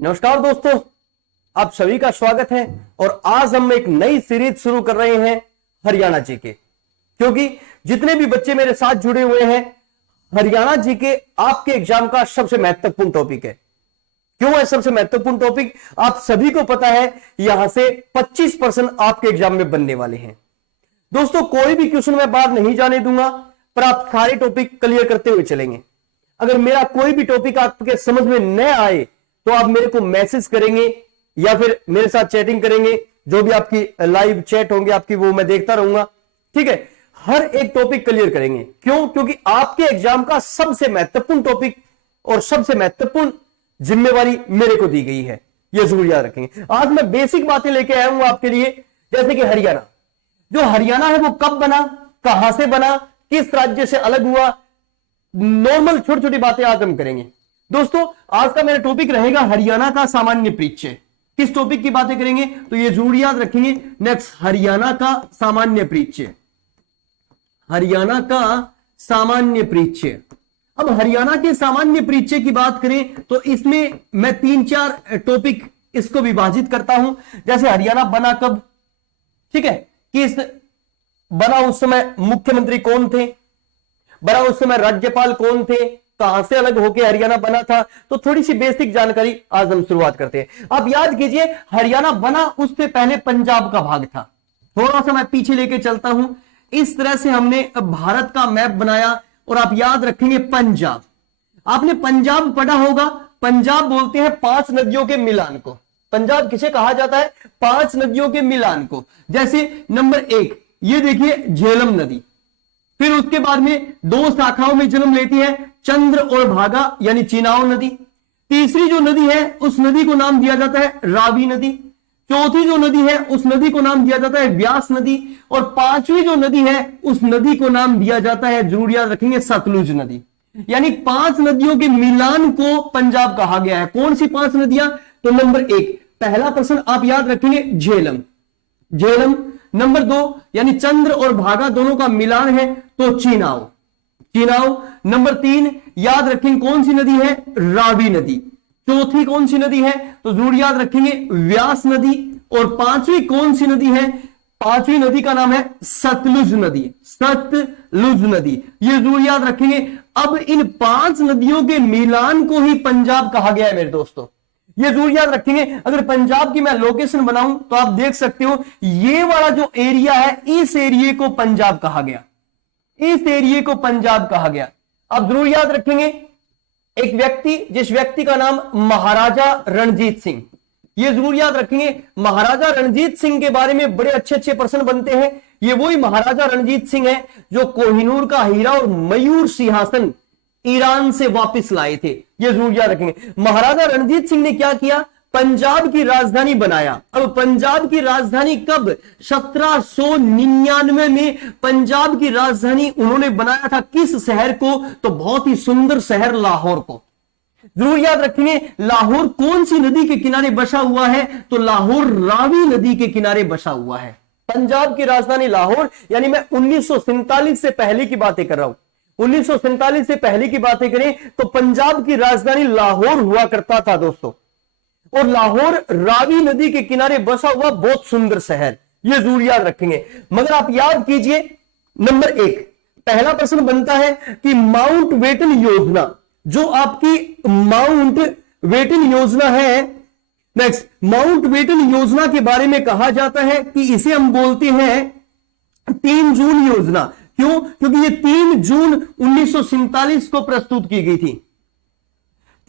नमस्कार दोस्तों, आप सभी का स्वागत है। और आज हम एक नई सीरीज शुरू कर रहे हैं हरियाणा जी के, क्योंकि जितने भी बच्चे मेरे साथ जुड़े हुए हैं, हरियाणा जी के आपके एग्जाम का सबसे महत्वपूर्ण टॉपिक है। क्यों है सबसे महत्वपूर्ण टॉपिक? आप सभी को पता है, यहां से 25% आपके एग्जाम में बनने वाले हैं। दोस्तों, कोई भी क्वेश्चन मैं बाहर नहीं जाने दूंगा, पर आप सारे टॉपिक क्लियर करते हुए चलेंगे। अगर मेरा कोई भी टॉपिक आपके समझ में न आए तो आप मेरे को मैसेज करेंगे या फिर मेरे साथ चैटिंग करेंगे। जो भी आपकी लाइव चैट होंगे आपकी, वो मैं देखता रहूंगा। ठीक है, हर एक टॉपिक क्लियर करेंगे। क्यों? क्योंकि आपके एग्जाम का सबसे महत्वपूर्ण टॉपिक और सबसे महत्वपूर्ण जिम्मेवारी मेरे को दी गई है, यह जरूर याद रखेंगे। आज मैं बेसिक बातें लेके आया हूं आपके लिए, जैसे कि हरियाणा। जो हरियाणा है वो कब बना, कहां से बना, किस राज्य से अलग हुआ, नॉर्मल छोटी छोटी बातें आज हम करेंगे। दोस्तों, आज का मेरा टॉपिक रहेगा हरियाणा का सामान्य परिचय। किस टॉपिक की बातें करेंगे तो ये जरूर याद रखेंगे। नेक्स्ट, हरियाणा का सामान्य परिचय। हरियाणा का सामान्य परिचय। अब हरियाणा के सामान्य परिचय की बात करें तो इसमें मैं 3-4 टॉपिक इसको विभाजित करता हूं। जैसे हरियाणा बना कब, ठीक है, किस बना, उस समय मुख्यमंत्री कौन थे, बना उस समय राज्यपाल कौन थे, कहां से अलग होकर हरियाणा बना था। तो थोड़ी सी बेसिक जानकारी आज हम शुरुआत करते हैं। आप याद कीजिए, हरियाणा बना उससे पहले पंजाब का भाग था। थोड़ा सा मैं पीछे लेके चलता हूं। इस तरह से हमने भारत का मैप बनाया और आप याद रखेंगे पंजाब। आपने पंजाब पढ़ा होगा। पंजाब बोलते हैं 5 नदियों के मिलान को। पंजाब किसे कहा जाता है? 5 नदियों के मिलान को। जैसे नंबर 1 ये देखिए झेलम नदी, फिर उसके बाद में 2 शाखाओं में जन्म लेती है, चंद्र और भागा यानी चिनाव नदी। तीसरी जो नदी है उस नदी को नाम दिया जाता है रावी नदी। चौथी जो नदी है उस नदी को नाम दिया जाता है व्यास नदी। और 5वीं जो नदी है उस नदी को नाम दिया जाता है, जरूर याद रखेंगे, सतलुज नदी। यानी 5 नदियों के मिलान को पंजाब कहा गया है। कौन सी 5 नदियां? तो नंबर 1 पहला प्रश्न आप याद रखेंगे झेलम। झेलम। नंबर 2 यानी चंद्र और भागा दोनों का मिलान है तो चिनाव। चिनाव। नंबर 3 याद रखेंगे कौन सी नदी है? रावी नदी। चौथी कौन सी नदी है? तो जरूर याद रखेंगे व्यास नदी। और 5वीं कौन सी नदी है? 5वीं नदी का नाम है सतलुज नदी। सतलुज नदी, ये जरूर याद रखेंगे। अब इन 5 नदियों के मिलान को ही पंजाब कहा गया है मेरे दोस्तों, ये जरूर याद रखेंगे। अगर पंजाब की मैं लोकेशन बनाऊं तो आप देख सकते हो, ये वाला जो एरिया है, इस एरिया को पंजाब कहा गया। इस एरिया को पंजाब कहा गया। आप जरूर याद रखेंगे एक व्यक्ति, जिस व्यक्ति का नाम महाराजा रणजीत सिंह, ये जरूर याद रखेंगे। महाराजा रणजीत सिंह के बारे में बड़े अच्छे अच्छे प्रश्न बनते हैं। ये वही महाराजा रणजीत सिंह है जो कोहिनूर का हीरा और मयूर सिंहासन ईरान से वापस लाए थे, ये जरूर याद रखेंगे। महाराजा रणजीत सिंह ने क्या किया? पंजाब की राजधानी बनाया। अब पंजाब की राजधानी कब? 1799 में पंजाब की राजधानी उन्होंने बनाया था। किस शहर को? तो बहुत ही सुंदर शहर लाहौर को। जरूर याद रखेंगे, लाहौर कौन सी नदी के किनारे बसा हुआ है? तो लाहौर रावी नदी के किनारे बसा हुआ है। पंजाब की राजधानी लाहौर, यानी मैं 1947 से पहले की बातें कर रहा हूं। 1947 से पहले की बातें करें तो पंजाब की राजधानी लाहौर हुआ करता था दोस्तों। और लाहौर रावी नदी के किनारे बसा हुआ बहुत सुंदर शहर, यह जरूर याद रखेंगे। मगर आप याद कीजिए, नंबर 1 पहला प्रश्न बनता है कि माउंट बेटन योजना, जो आपकी माउंट बेटन योजना है। नेक्स्ट, माउंट बेटन योजना के बारे में कहा जाता है कि इसे हम बोलते हैं 3 जून योजना। क्यों? क्योंकि ये 3 जून 1947 को प्रस्तुत की गई थी।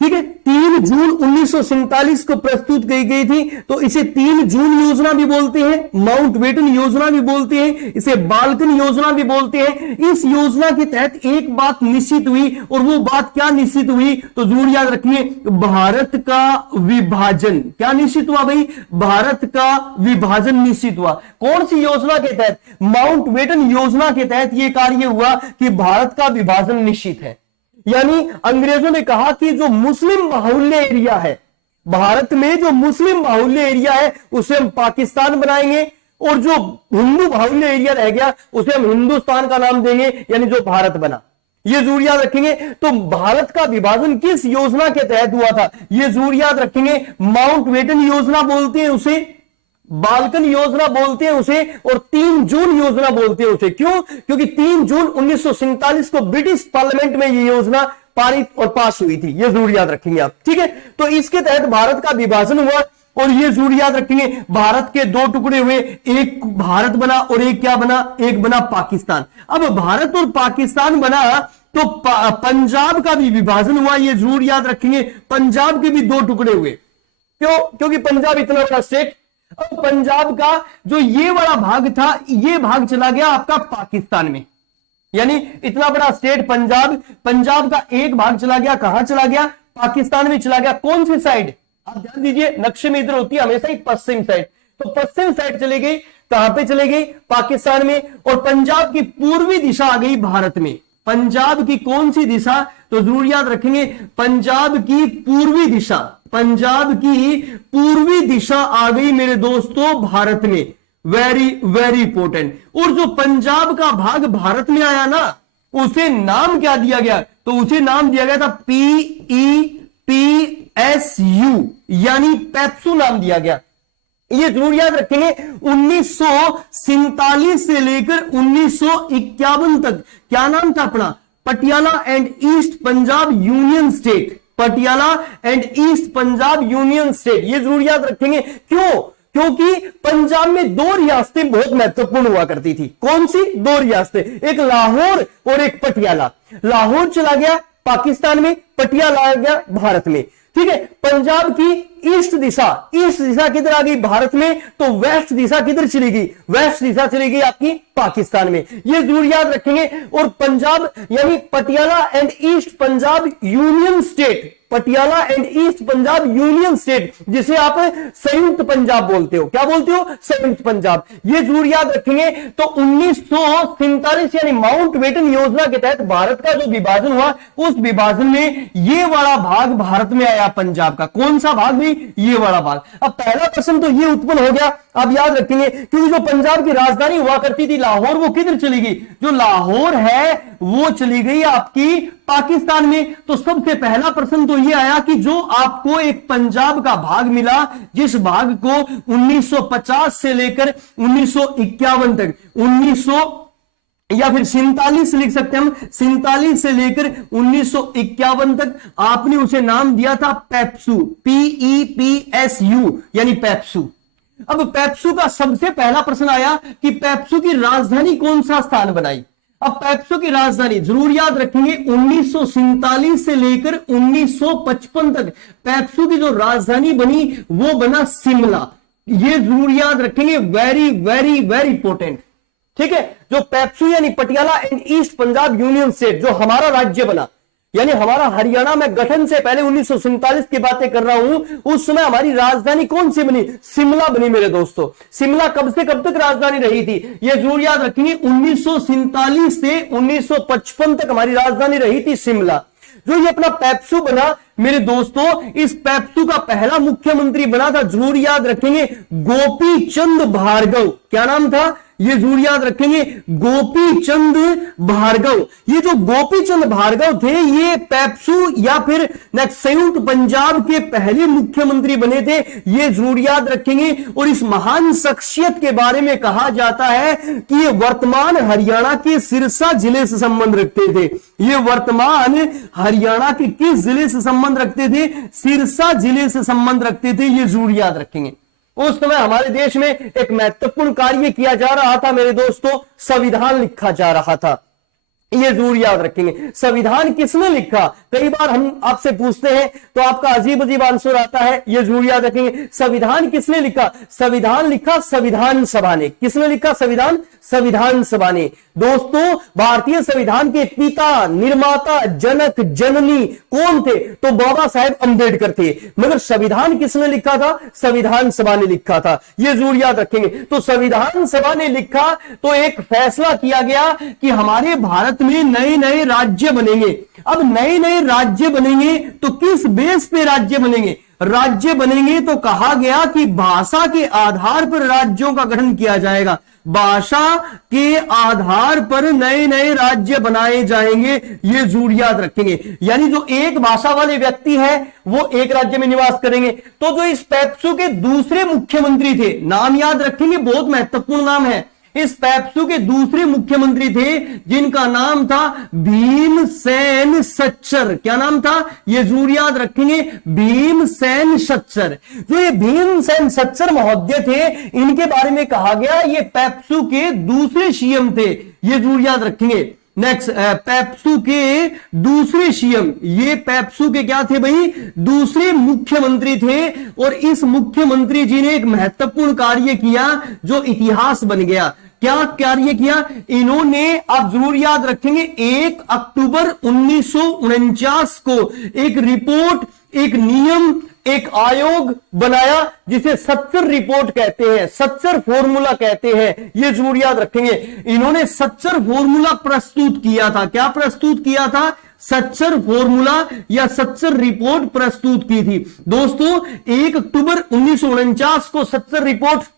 ठीक है, 3 जून 1947 को प्रस्तुत की गई थी, तो इसे 3 जून योजना भी बोलते हैं, माउंट बेटन योजना भी बोलते हैं, इसे बाल्कन योजना भी बोलते हैं। इस योजना के तहत एक बात निश्चित हुई, और वो बात क्या निश्चित हुई? तो जरूर याद रखिए, भारत का विभाजन। क्या निश्चित हुआ भाई? भारत का विभाजन निश्चित हुआ। कौन सी योजना के तहत? माउंट बेटन योजना के तहत यह कार्य हुआ कि भारत का विभाजन निश्चित है। यानी अंग्रेजों ने कहा कि जो मुस्लिम बाहुल्य एरिया है, भारत में जो मुस्लिम बाहुल्य एरिया है उसे हम पाकिस्तान बनाएंगे, और जो हिंदू बाहुल्य एरिया रह गया उसे हम हिंदुस्तान का नाम देंगे, यानी जो भारत बना। ये जरूर याद रखेंगे। तो भारत का विभाजन किस योजना के तहत हुआ था, ये जरूर याद रखेंगे। माउंटबेटन योजना बोलते हैं उसे, बाल्कन योजना बोलते हैं उसे, और 3 जून योजना बोलते हैं उसे। क्यों? क्योंकि 3 जून 1947 को ब्रिटिश पार्लियामेंट में ये योजना पारित और पास हुई थी। ये जरूर याद रखेंगे आप, ठीक है। तो इसके तहत भारत का विभाजन हुआ, और ये जरूर याद रखेंगे भारत के 2 टुकड़े हुए, एक भारत बना और एक क्या बना, एक बना पाकिस्तान। अब भारत और पाकिस्तान बना तो पंजाब का भी विभाजन हुआ, ये जरूर याद रखेंगे। पंजाब के भी 2 टुकड़े हुए। क्यों? क्योंकि पंजाब इतना बड़ा स्टेट। अब पंजाब का जो ये वाला भाग था, ये भाग चला गया आपका पाकिस्तान में, यानी इतना बड़ा स्टेट पंजाब, पंजाब का एक भाग चला गया, कहां चला गया, पाकिस्तान में चला गया। कौन सी साइड? आप ध्यान दीजिए, नक्शे में इधर होती है हमेशा ही पश्चिम साइड, तो पश्चिम साइड चले गई, कहां पे चले गई, पाकिस्तान में। और पंजाब की पूर्वी दिशा आ गई भारत में। पंजाब की कौन सी दिशा? तो जरूर याद रखेंगे, पंजाब की पूर्वी दिशा, पंजाब की पूर्वी दिशा आ गई मेरे दोस्तों भारत में। Very very important. और जो पंजाब का भाग भारत में आया ना, उसे नाम क्या दिया गया? तो उसे नाम दिया गया था PEPSU, यानी पेप्सू नाम दिया गया। ये जरूर याद रखेंगे। 1947 से लेकर 1951 तक क्या नाम था अपना? Patiala and east Punjab union state. Patiala and east Punjab union state, ये जरूर याद रखेंगे। क्यों? क्योंकि पंजाब में 2 रियासतें बहुत महत्वपूर्ण हुआ करती थी। कौन सी 2 रियासतें? एक लाहौर और एक पटियाला। लाहौर चला गया पाकिस्तान में, पटियाला आ गया भारत में, ठीक है। पंजाब की ईस्ट दिशा किधर आ गई? भारत में। तो वेस्ट दिशा किधर चली गई? वेस्ट दिशा चली गई आपकी पाकिस्तान में। ये जरूर याद रखेंगे। और पंजाब यानी Patiala and east Punjab union state, Patiala and east Punjab union state, जिसे आप संयुक्त पंजाब बोलते हो। क्या बोलते हो? संयुक्त पंजाब। ये जरूर याद रखेंगे। तो 1947 यानी माउंटबेटन योजना के तहत भारत का जो विभाजन हुआ, उस विभाजन में ये वाला भाग भारत में आया पंजाब का। कौन सा भाग भी? ये वाला भाग। अब पहला प्रश्न तो ये उत्पन्न हो गया, आप याद रखेंगे, क्योंकि जो पंजाब की राजधानी हुआ करती थी लाहौर, वो किधर चली गई? जो लाहौर है वो चली गई आपकी पाकिस्तान में। तो सबसे पहला प्रश्न तो ये आया कि जो आपको एक पंजाब का भाग मिला, जिस भाग को 1950 से लेकर 1951 तक, 1900 या फिर 47 लिख सकते हैं हम, 47 से लेकर 1951 तक आपने उसे नाम दिया था पेप्सू, PEPSU यानी पेप्सू। अब पेप्सू का सबसे पहला प्रश्न आया कि पेप्सू की राजधानी कौन सा स्थान बनाई। अब पेप्सू की राजधानी जरूर याद रखेंगे, 1947 से लेकर 1955 तक पेप्सू की जो राजधानी बनी वो बना शिमला। ये जरूर याद रखेंगे, वेरी वेरी वेरी इंपॉर्टेंट, ठीक है। जो पेप्सू यानी Patiala and east Punjab union state, जो हमारा राज्य बना, यानी हमारा हरियाणा में गठन से पहले 1947 की बातें कर रहा हूं, उस समय हमारी राजधानी कौन सी बनी? शिमला बनी मेरे दोस्तों। शिमला कब से कब तक राजधानी रही थी? यह जरूर याद रखेंगे, 1947 से 1955 तक हमारी राजधानी रही थी शिमला। जो ये अपना पेप्सू बना मेरे दोस्तों, इस पेप्सू का पहला मुख्यमंत्री बना था, जरूर याद रखेंगे, गोपी चंद भार्गव। क्या नाम था? ये जरूर याद रखेंगे, गोपी चंद भार्गव। ये जो गोपी चंद भार्गव थे, ये पेप्सू या फिर संयुक्त पंजाब के पहले मुख्यमंत्री बने थे। ये जरूर याद रखेंगे। और इस महान शख्सियत के बारे में कहा जाता है कि ये वर्तमान हरियाणा के सिरसा जिले से संबंध रखते थे। ये वर्तमान हरियाणा के किस जिले से संबंध रखते थे? सिरसा जिले से संबंध रखते थे। ये जरूर याद रखेंगे। उस समय हमारे देश में एक महत्वपूर्ण कार्य किया जा रहा था मेरे दोस्तों, संविधान लिखा जा रहा था। ये जरूर याद रखेंगे। संविधान किसने लिखा? कई बार हम आपसे पूछते हैं तो आपका अजीब अजीब आंसर आता है। ये जरूर याद रखेंगे, संविधान किसने लिखा? संविधान लिखा संविधान सभा ने। किसने लिखा संविधान? संविधान सभा ने। दोस्तों, भारतीय संविधान के पिता, निर्माता, जनक, जननी कौन थे? तो बाबा साहेब अंबेडकर थे। मगर संविधान किसने लिखा था? संविधान सभा ने लिखा था। ये जरूर याद रखेंगे। तो संविधान सभा ने लिखा तो एक फैसला किया गया कि हमारे भारत में नए नए राज्य बनेंगे। अब नए नए राज्य बनेंगे तो किस बेस पे राज्य बनेंगे? राज्य बनेंगे तो कहा गया कि भाषा के आधार पर राज्यों का गठन किया जाएगा। भाषा के आधार पर नए नए राज्य बनाए जाएंगे, ये जरूर याद रखेंगे। यानी जो एक भाषा वाले व्यक्ति है वो एक राज्य में निवास करेंगे। तो जो इस पेप्सू के दूसरे मुख्यमंत्री थे, नाम याद रखेंगे, बहुत महत्वपूर्ण नाम है। इस पेप्सू के दूसरे मुख्यमंत्री थे जिनका नाम था भीमसेन सच्चर। क्या नाम था, ये जरूर याद रखेंगे, भीमसेन सच्चर। जो ये भीमसेन सच्चर महोदय थे, इनके बारे में कहा गया ये पेप्सू के दूसरे सीएम थे, ये जरूर याद रखेंगे। नेक्स्ट, पेप्सू के दूसरे सीएम, ये पेप्सू के क्या थे भाई, दूसरे मुख्यमंत्री थे। और इस मुख्यमंत्री जी ने एक महत्वपूर्ण कार्य किया जो इतिहास बन गया। क्या कार्य किया इन्होंने, आप जरूर याद रखेंगे, 1 अक्टूबर 1949 को एक रिपोर्ट, एक नियम, एक आयोग बनाया जिसे सच्चर रिपोर्ट कहते हैं, सच्चर फॉर्मूला कहते हैं, ये जरूर याद रखेंगे। इन्होंने सच्चर फॉर्मूला प्रस्तुत किया था। क्या प्रस्तुत किया था, सच्चर फॉर्मूला या सच्चर रिपोर्ट प्रस्तुत की थी। दोस्तों 1 अक्टूबर 1949 को सच्चर रिपोर्ट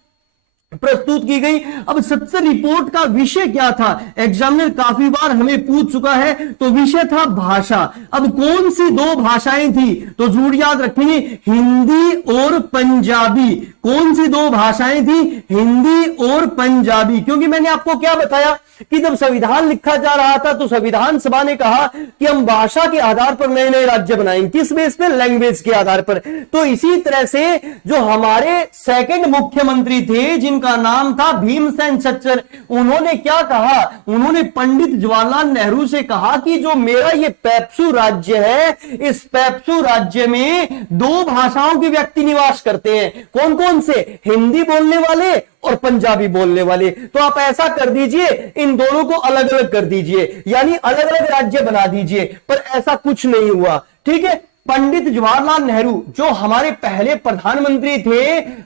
प्रस्तुत की गई। अब सच्चर रिपोर्ट का विषय क्या था, एग्जामिनर काफी बार हमें पूछ चुका है, तो विषय था भाषा। अब कौन सी दो भाषाएं थी, तो जरूर याद रखेंगे, हिंदी और पंजाबी। कौन सी दो भाषाएं थी, हिंदी और पंजाबी। क्योंकि मैंने आपको क्या बताया कि जब संविधान लिखा जा रहा था तो संविधान सभा ने कहा कि हम भाषा के आधार पर नए नए राज्य बनाएंगे। किस बेस पे, लैंग्वेज के आधार पर। तो इसी तरह से जो हमारे सेकंड मुख्यमंत्री थे जिनका नाम था भीमसेन सच्चर, उन्होंने क्या कहा, उन्होंने पंडित जवाहरलाल नेहरू से कहा कि जो मेरा ये पेप्सू राज्य है, इस पेप्सू राज्य में दो भाषाओं के व्यक्ति निवास करते हैं। कौन कौन से, हिंदी बोलने वाले और पंजाबी बोलने वाले। तो आप ऐसा कर दीजिए, इन दोनों को अलग अलग कर दीजिए, यानी अलग अलग राज्य बना दीजिए। पर ऐसा कुछ नहीं हुआ, ठीक है। पंडित जवाहरलाल नेहरू जो हमारे पहले प्रधानमंत्री थे,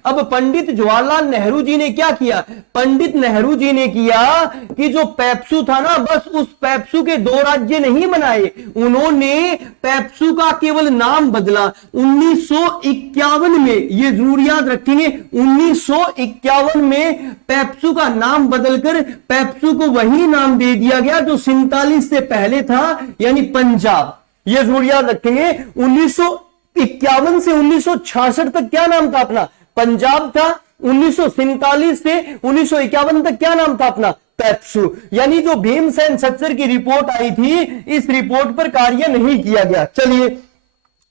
अब पंडित जवाहरलाल नेहरू जी ने क्या किया, पंडित नेहरू जी ने किया कि जो पेप्सू था ना, बस उस पेप्सू के दो राज्य नहीं बनाए, उन्होंने पेप्सू का केवल नाम बदला। 1951 में, ये जरूर याद रखेंगे, 1951 में पेप्सू का नाम बदलकर पेप्सू को वही नाम दे दिया गया जो 47 से पहले था, यानी पंजाब। ये जरूर याद रखेंगे। 1951 से 1966 तक क्या नाम था अपना, पंजाब था। 1947 से 1951 तक क्या नाम था अपना, पेप्सू। यानी जो भीमसेन सच्चर की रिपोर्ट आई थी, इस रिपोर्ट पर कार्य नहीं किया गया। चलिए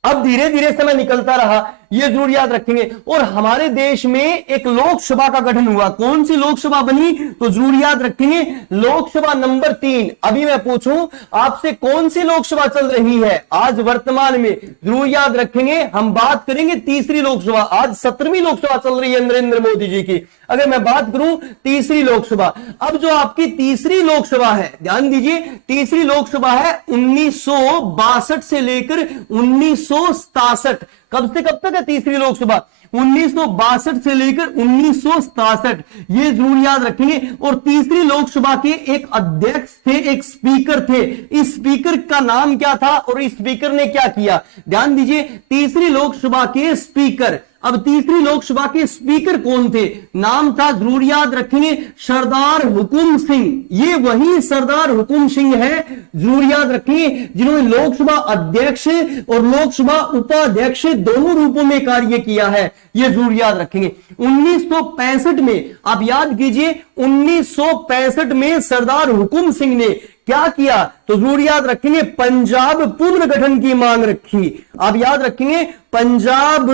अब धीरे धीरे समय निकलता रहा, ये जरूर याद रखेंगे। और हमारे देश में एक लोकसभा का गठन हुआ। कौन सी लोकसभा बनी, तो जरूर याद रखेंगे, लोकसभा नंबर 3। अभी मैं पूछूं आपसे, कौन सी लोकसभा चल रही है आज वर्तमान में, जरूर याद रखेंगे। हम बात करेंगे तीसरी लोकसभा। आज 17वीं लोकसभा चल रही है नरेंद्र मोदी जी की। अगर मैं बात करूं तीसरी लोकसभा, अब जो आपकी तीसरी लोकसभा है, ध्यान दीजिए, तीसरी लोकसभा है 1962 से लेकर 1967। कब से कब तक है तीसरी लोकसभा, 1962 से लेकर 1967, ये जरूर याद रखेंगे। और तीसरी लोकसभा के एक अध्यक्ष थे, एक स्पीकर थे। इस स्पीकर का नाम क्या था और इस स्पीकर ने क्या किया, ध्यान दीजिए। तीसरी लोकसभा के स्पीकर, अब तीसरी लोकसभा के स्पीकर कौन थे, नाम था, जरूर याद रखेंगे, सरदार हुकुम सिंह। ये वही सरदार हुकुम सिंह है, जरूर याद रखेंगे, जिन्होंने लोकसभा अध्यक्ष और लोकसभा उपाध्यक्ष दोनों रूपों में कार्य किया है, ये जरूर याद रखेंगे। 1965 में, आप याद कीजिए, 1965 में सरदार हुकुम सिंह ने क्या किया, तो जरूर याद रखेंगे, पंजाब पुनर्गठन की मांग रखी। आप याद रखेंगे, पंजाब,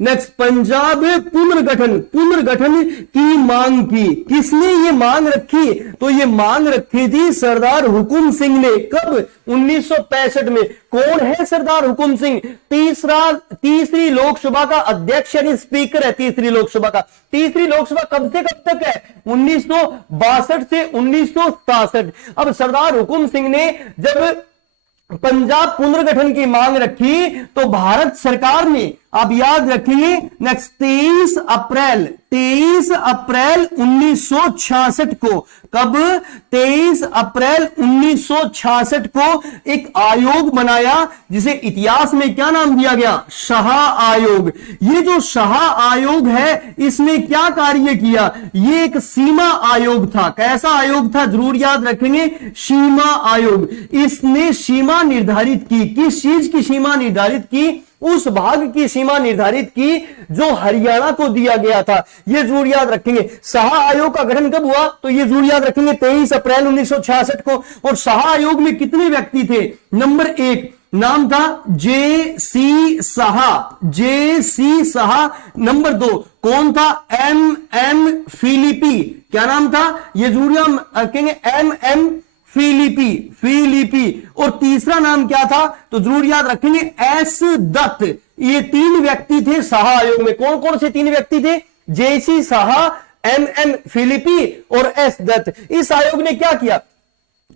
नेक्स्ट, पंजाब पुनर्गठन की मांग की। किसने ये मांग रखी, तो ये मांग रखी थी सरदार हुकुम सिंह ने। कब, 1965 में। कौन है सरदार हुकुम सिंह, तीसरी लोकसभा का अध्यक्ष यानी स्पीकर है तीसरी लोकसभा का। तीसरी लोकसभा कब से कब तक है, 1962 से 1967। अब सरदार हुकुम सिंह ने जब पंजाब पुनर्गठन की मांग रखी तो भारत सरकार ने आप याद रखेंगे नेक्स्ट 23 अप्रैल 1966 को, कब 23 अप्रैल 1966 को एक आयोग बनाया जिसे इतिहास में क्या नाम दिया गया, शाह आयोग। ये जो शाह आयोग है इसने क्या कार्य किया, ये एक सीमा आयोग था। कैसा आयोग था, जरूर याद रखेंगे, सीमा आयोग। इसने सीमा निर्धारित की, किस चीज की सीमा निर्धारित की, उस भाग की सीमा निर्धारित की जो हरियाणा को दिया गया था। ये जरूर याद रखेंगे। शाह आयोग का गठन कब हुआ, तो ये जरूर याद रखेंगे 23 अप्रैल 1966 को। और शाह आयोग में कितने व्यक्ति थे, नंबर 1 नाम था JC. Shah, JC. Shah. Number 2 कौन था, एम.एम. फिलिपी। क्या नाम था, ये जरूर हम रखेंगे, एम.एम. फिलिपी। और तीसरा नाम क्या था, तो जरूर याद रखेंगे, एस दत्त। ये 3 व्यक्ति थे शाह आयोग में। कौन कौन से 3 व्यक्ति थे, जे.सी. शाह, एम.एम. फिलिपी और एस दत्त। इस आयोग ने क्या किया,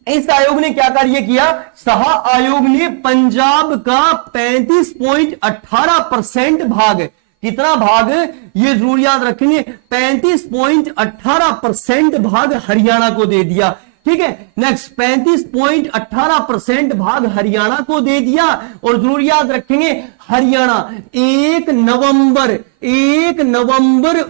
इस आयोग ने क्या कार्य किया, शाह आयोग ने पंजाब का 35.18% भाग, कितना भाग, ये जरूर याद रखेंगे, 35.18% भाग हरियाणा को दे दिया। ठीक है, नेक्स्ट 35.18% भाग हरियाणा को दे दिया। और जरूर याद रखेंगे, हरियाणा 1 नवंबर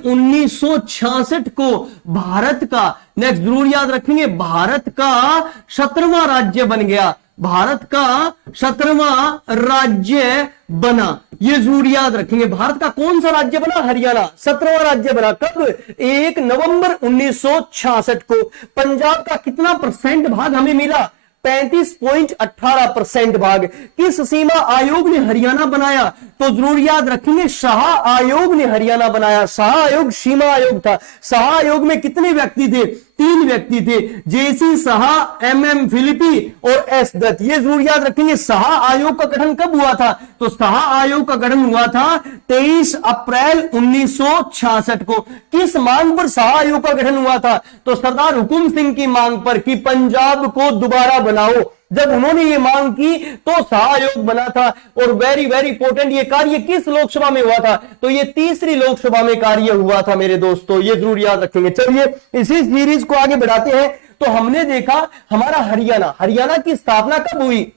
1966 को भारत का, नेक्स्ट जरूर याद रखेंगे, भारत का 17वां राज्य बन गया, भारत का 17वां राज्य बना। ये जरूर याद रखेंगे, भारत का कौन सा राज्य बना, हरियाणा 17वां राज्य बना। कब, 1 नवंबर 1966 को। पंजाब का कितना परसेंट भाग हमें मिला, 35.18% भाग। किस सीमा आयोग ने हरियाणा बनाया, तो जरूर याद रखेंगे, शाह आयोग ने हरियाणा बनाया। शाह आयोग सीमा आयोग था। शाह आयोग में कितने व्यक्ति थे, 3 व्यक्ति थे, जे.सी. शाह, एम.एम. फिलिपी और एस दत्त। ये जरूर याद रखेंगे। शाह आयोग का गठन कब हुआ था, तो शाह आयोग का गठन हुआ था 23 अप्रैल 1966 को। किस मांग पर शाह आयोग का गठन हुआ था, तो सरदार हुकुम सिंह की मांग पर कि पंजाब को दोबारा बनाओ। जब उन्होंने ये मांग की तो शाह आयोग बना था। और वेरी वेरी इंपॉर्टेंट, ये कार्य किस लोकसभा में हुआ था, तो ये 3री लोकसभा में कार्य हुआ था मेरे दोस्तों। ये जरूर याद रखेंगे। चलिए इसी सीरीज को आगे बढ़ाते हैं। तो हमने देखा हमारा हरियाणा की स्थापना कब हुई,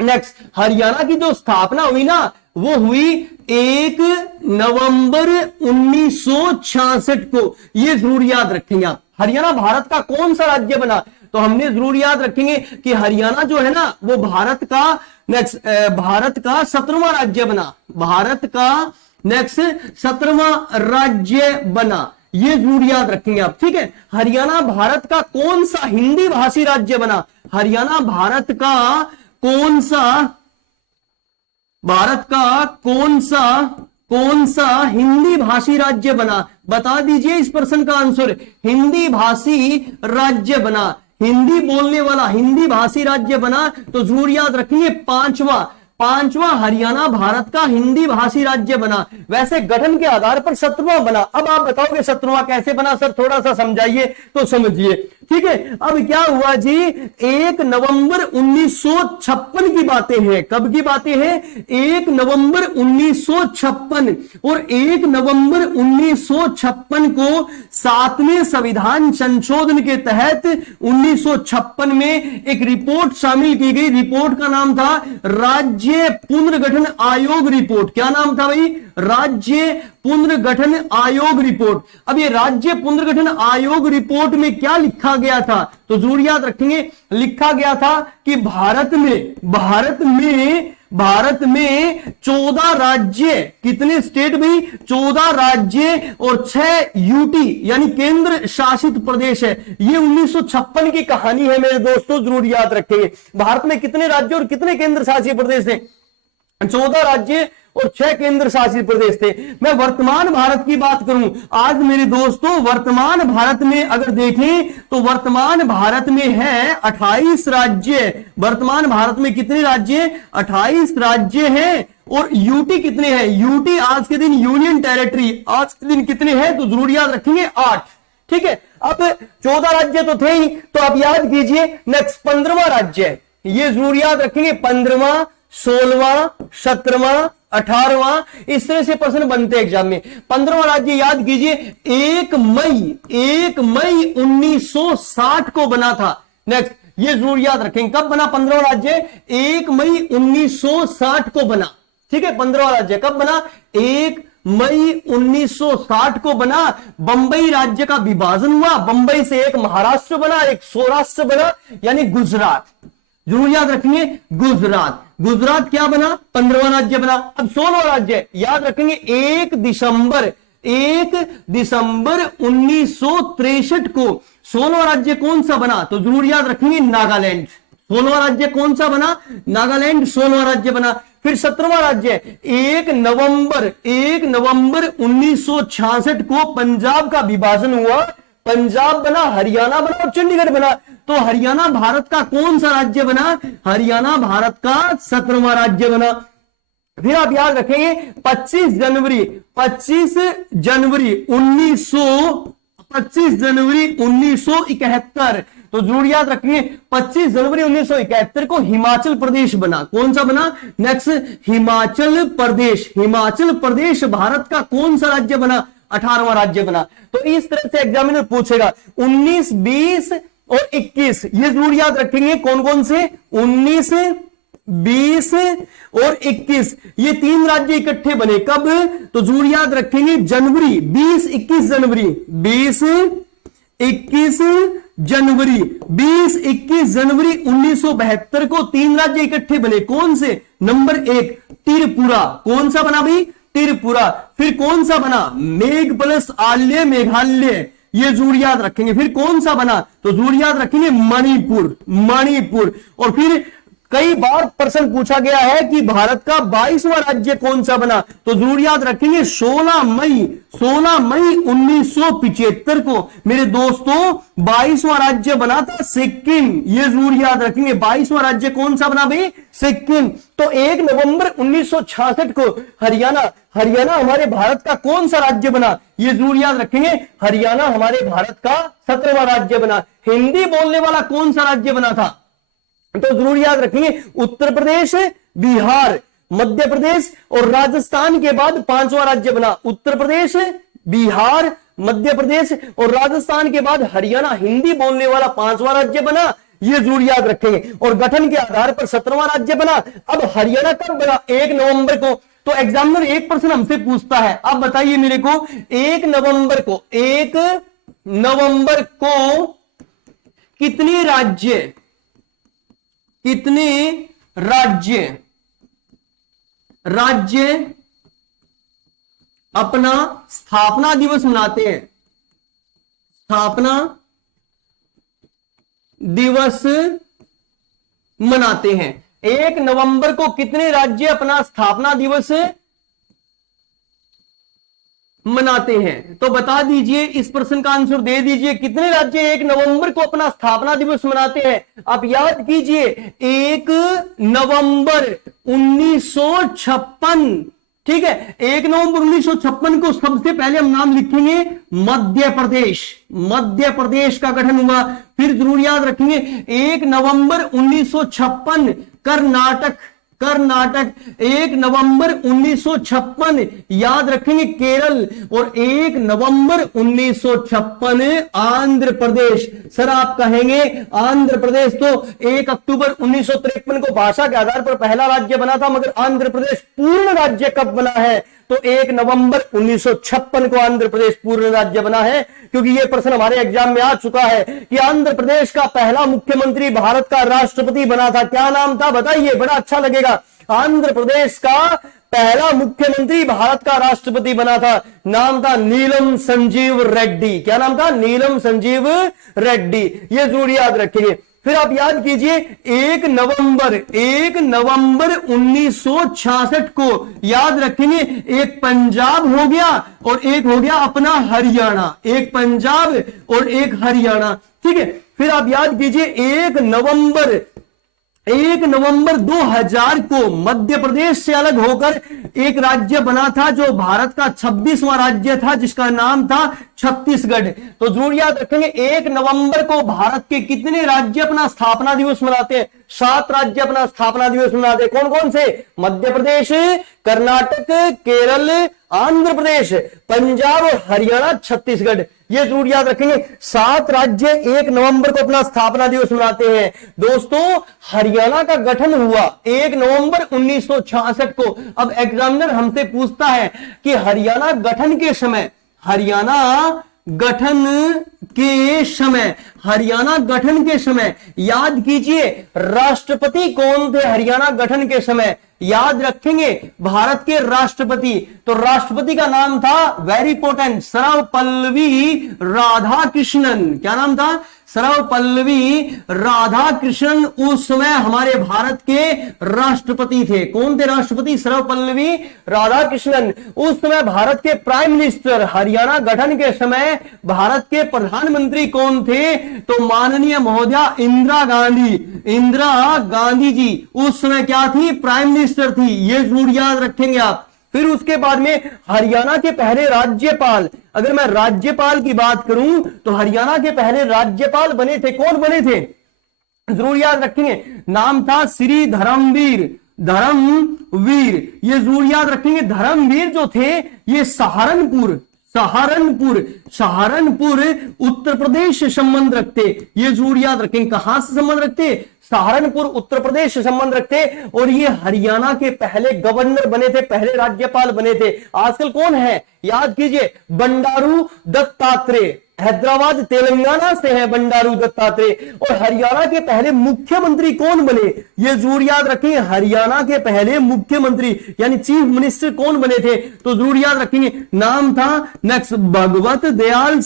नेक्स्ट हरियाणा की जो स्थापना हुई ना, वो हुई 1 नवंबर 1966 को। ये जरूर याद रखेंगे आप। हरियाणा भारत का कौन सा राज्य बना, तो हमने जरूर याद रखेंगे कि हरियाणा जो है ना, वो भारत का नेक्स्ट भारत का 17वां राज्य बना, भारत का नेक्स्ट 17वां राज्य बना। ये जरूर याद रखेंगे आप। ठीक है, हरियाणा भारत का कौन सा हिंदी भाषी राज्य बना, हरियाणा भारत का कौन सा हिंदी भाषी राज्य बना, बता दीजिए इस प्रश्न का आंसर। हिंदी भाषी राज्य बना, हिंदी बोलने वाला हिंदी भाषी राज्य बना। तो जरूर याद रखिए, पांचवा हरियाणा भारत का हिंदी भाषी राज्य बना। वैसे गठन के आधार पर 17वां बना। अब आप बताओगे 17वां कैसे बना सर, थोड़ा सा समझाइए तो समझिए। ठीक है, अब क्या हुआ जी, 1 नवंबर 1956 की बातें हैं। कब की बातें हैं, 1 नवंबर 1956। और 1 नवंबर 1956 को 7वें संविधान संशोधन के तहत 1956 में एक रिपोर्ट शामिल की गई। रिपोर्ट का नाम था राज्य पुनर्गठन आयोग रिपोर्ट। क्या नाम था भाई, राज्य पुनर्गठन आयोग रिपोर्ट। अब ये राज्य पुनर्गठन आयोग रिपोर्ट में क्या लिखा गया था, तो जरूर याद रखेंगे, लिखा गया था कि भारत में 14 राज्य, कितने स्टेट भाई, 14 राज्य और 6 यूटी यानी केंद्र शासित प्रदेश है। ये 1956 की कहानी है मेरे दोस्तों, जरूर याद रखेंगे। भारत में कितने राज्य और कितने केंद्र शासित प्रदेश थे, 14 राज्य और 6 केंद्र शासित प्रदेश थे। मैं वर्तमान भारत की बात करूं आज मेरे दोस्तों, वर्तमान भारत में अगर देखें तो वर्तमान भारत में है 28 राज्य। वर्तमान भारत में कितने राज्य, 28 राज्य हैं। और यूटी कितने हैं, यूटी आज के दिन यूनियन टेरिटरी, आज के दिन कितने हैं, तो जरूर याद रखेंगे 8। ठीक है, अब 14 राज्य तो थे ही, तो आप याद कीजिए नेक्स्ट 15वां राज्य, ये जरूर याद रखेंगे, 15वां, 16वां, 17वां, 18वां। इस तरह से प्रश्न बनते एग्जाम में। 15वां राज्य याद कीजिए, 1 मई 1960 को बना था। नेक्स्ट, ये जरूर याद रखेंगे, कब बना 15वां राज्य? 1 मई 1960 को बना। ठीक है, 15वां राज्य कब बना? 1 मई 1960 को बना। बंबई राज्य का विभाजन हुआ, बंबई से एक महाराष्ट्र बना, एक सौराष्ट्र बना, यानी गुजरात। जरूर याद रखेंगे, गुजरात क्या बना? 15वां राज्य बना। अब 16वां राज्य याद रखेंगे, 1 दिसंबर 1963 को 16वां राज्य कौन सा बना? तो जरूर याद रखेंगे, नागालैंड। 16वां राज्य कौन सा बना? नागालैंड 16वां राज्य बना। फिर 17वां राज्य 1 नवंबर 1966 को पंजाब का विभाजन हुआ, पंजाब बना, हरियाणा बना और चंडीगढ़ बना। तो हरियाणा भारत का कौन सा राज्य बना? हरियाणा भारत का 17वां राज्य बना। फिर आप याद रखेंगे 25 जनवरी 1971, तो जरूर याद रखेंगे 25 जनवरी 1971 को हिमाचल प्रदेश बना। कौन सा बना? नेक्स्ट, हिमाचल प्रदेश भारत का कौन सा राज्य बना? 18वां राज्य बना। तो इस तरह से एग्जामिनर पूछेगा 19, 20 और 21, ये जरूर याद रखेंगे। कौन कौन से? 19, 20 और 21, ये 3 राज्य इकट्ठे बने। कब? तो जरूर याद रखेंगे, जनवरी 20-21 जनवरी 1972 को 3 राज्य इकट्ठे बने। कौन से? नंबर 1 त्रिपुरा। कौन सा बना भाई? त्रिपुरा। फिर कौन सा बना? मेघ प्लस आल्य मेघालय, ये जरूर याद रखेंगे। फिर कौन सा बना? तो जरूर याद रखेंगे, मणिपुर। और फिर कई बार प्रश्न पूछा गया है कि भारत का 22वां राज्य कौन सा बना? तो जरूर याद रखेंगे, 16 मई 1975 को मेरे दोस्तों 22वां राज्य बना था सिक्किम। ये जरूर याद रखेंगे, 22वां राज्य कौन सा बना भाई? सिक्किम। तो 1 नवंबर 1966 को हरियाणा हमारे भारत का कौन सा राज्य बना? ये जरूर याद रखेंगे, हरियाणा हमारे भारत का 17वां राज्य बना। हिंदी बोलने वाला कौन सा राज्य बना था? तो जरूर याद रखेंगे, उत्तर प्रदेश, बिहार, मध्य प्रदेश और राजस्थान के बाद 5वां राज्य बना। उत्तर प्रदेश, बिहार, मध्य प्रदेश और राजस्थान के बाद हरियाणा हिंदी बोलने वाला 5वां राज्य बना। ये जरूर याद रखेंगे। और गठन के आधार पर 17वां राज्य बना। अब हरियाणा कब बना? 1 नवंबर को। तो एग्जामिनर एक प्रश्न हमसे पूछता है, आप बताइए मेरे को, 1 नवंबर को कितने राज्य अपना स्थापना दिवस मनाते हैं? स्थापना दिवस मनाते हैं। 1 नवंबर को कितने राज्य अपना स्थापना दिवस मनाते हैं? तो बता दीजिए, इस प्रश्न का आंसर दे दीजिए। कितने राज्य 1 नवंबर को अपना स्थापना दिवस मनाते हैं? आप याद कीजिए, 1 नवंबर 1956। ठीक है, 1 नवंबर 1956 को सबसे पहले हम नाम लिखेंगे मध्य प्रदेश का गठन हुआ। फिर जरूर याद रखेंगे, 1 नवंबर 1956 कर्नाटक। 1 नवंबर 1956 याद रखेंगे केरल। और 1 नवंबर 1956 आंध्र प्रदेश। सर आप कहेंगे आंध्र प्रदेश तो 1 अक्टूबर 1953 को भाषा के आधार पर पहला राज्य बना था, मगर आंध्र प्रदेश पूर्ण राज्य कब बना है? तो 1 नवंबर 1956 को आंध्र प्रदेश पूर्ण राज्य बना है। क्योंकि यह प्रश्न हमारे एग्जाम में आ चुका है कि आंध्र प्रदेश का पहला मुख्यमंत्री भारत का राष्ट्रपति बना था। क्या नाम था बताइए, बड़ा अच्छा लगेगा। आंध्र प्रदेश का पहला मुख्यमंत्री भारत का राष्ट्रपति बना था, नाम था नीलम संजीव रेड्डी। क्या नाम था? नीलम संजीव रेड्डी। ये जरूर याद रखेंगे। फिर आप याद कीजिए, 1 नवंबर 1966 को याद रखेंगे, एक पंजाब हो गया और एक हो गया अपना हरियाणा। एक पंजाब और एक हरियाणा। ठीक है, फिर आप याद कीजिए, 1 नवंबर 2000 को मध्य प्रदेश से अलग होकर एक राज्य बना था जो भारत का 26वां राज्य था, जिसका नाम था छत्तीसगढ़। तो जरूर याद रखेंगे 1 नवंबर को भारत के कितने राज्य अपना स्थापना दिवस मनाते हैं? 7 राज्य अपना स्थापना दिवस मनाते हैं। कौन कौन से? मध्य प्रदेश, कर्नाटक, केरल, आंध्र प्रदेश, पंजाब और हरियाणा, छत्तीसगढ़। ये जरूर याद रखेंगे 7 राज्य 1 नवंबर को अपना स्थापना दिवस मनाते हैं। दोस्तों हरियाणा का गठन हुआ 1 नवंबर 1966 को। अब एग्जामिनर हमसे पूछता है कि हरियाणा गठन के समय, हरियाणा गठन के समय याद कीजिए राष्ट्रपति कौन थे? हरियाणा गठन के समय याद रखेंगे भारत के राष्ट्रपति। तो राष्ट्रपति का नाम था, वेरी इंपॉर्टेंट, सर्वपल्लवी राधाकृष्णन। क्या नाम था? सर्वपल्लवी राधाकृष्णन उस समय हमारे भारत के राष्ट्रपति थे। कौन थे राष्ट्रपति? सर्वपल्लवी राधाकृष्णन। उस समय भारत के प्राइम मिनिस्टर, हरियाणा गठन के समय भारत के प्रधानमंत्री कौन थे? तो माननीय महोदया इंदिरा गांधी जी उस समय क्या थी? प्राइम मिनिस्टर थी। ये जरूर याद रखेंगे आप। फिर उसके बाद में हरियाणा के पहले राज्यपाल, अगर मैं राज्यपाल की बात करूं तो हरियाणा के पहले राज्यपाल बने थे, कौन बने थे? जरूर याद रखेंगे, नाम था श्री धर्मवीर। ये जरूर याद रखेंगे। धर्मवीर जो थे ये सहारनपुर उत्तर प्रदेश से संबंध रखते। ये जरूर याद रखेंगे। कहां से संबंध रखते? सहारनपुर उत्तर प्रदेश से संबंध रखते। और ये हरियाणा के पहले गवर्नर बने थे, पहले राज्यपाल बने थे। आजकल कौन है? याद कीजिए, बंडारू दत्तात्रेय। हैदराबाद तेलंगाना से है बंडारू दत्तात्रेय। और हरियाणा के पहले मुख्यमंत्री कौन बने? ये जरूर याद रखेंगे। हरियाणा के पहले मुख्यमंत्री यानी चीफ मिनिस्टर कौन बने थे? तो जरूर याद रखेंगे, नाम था नेक्स्ट भगवत दयाल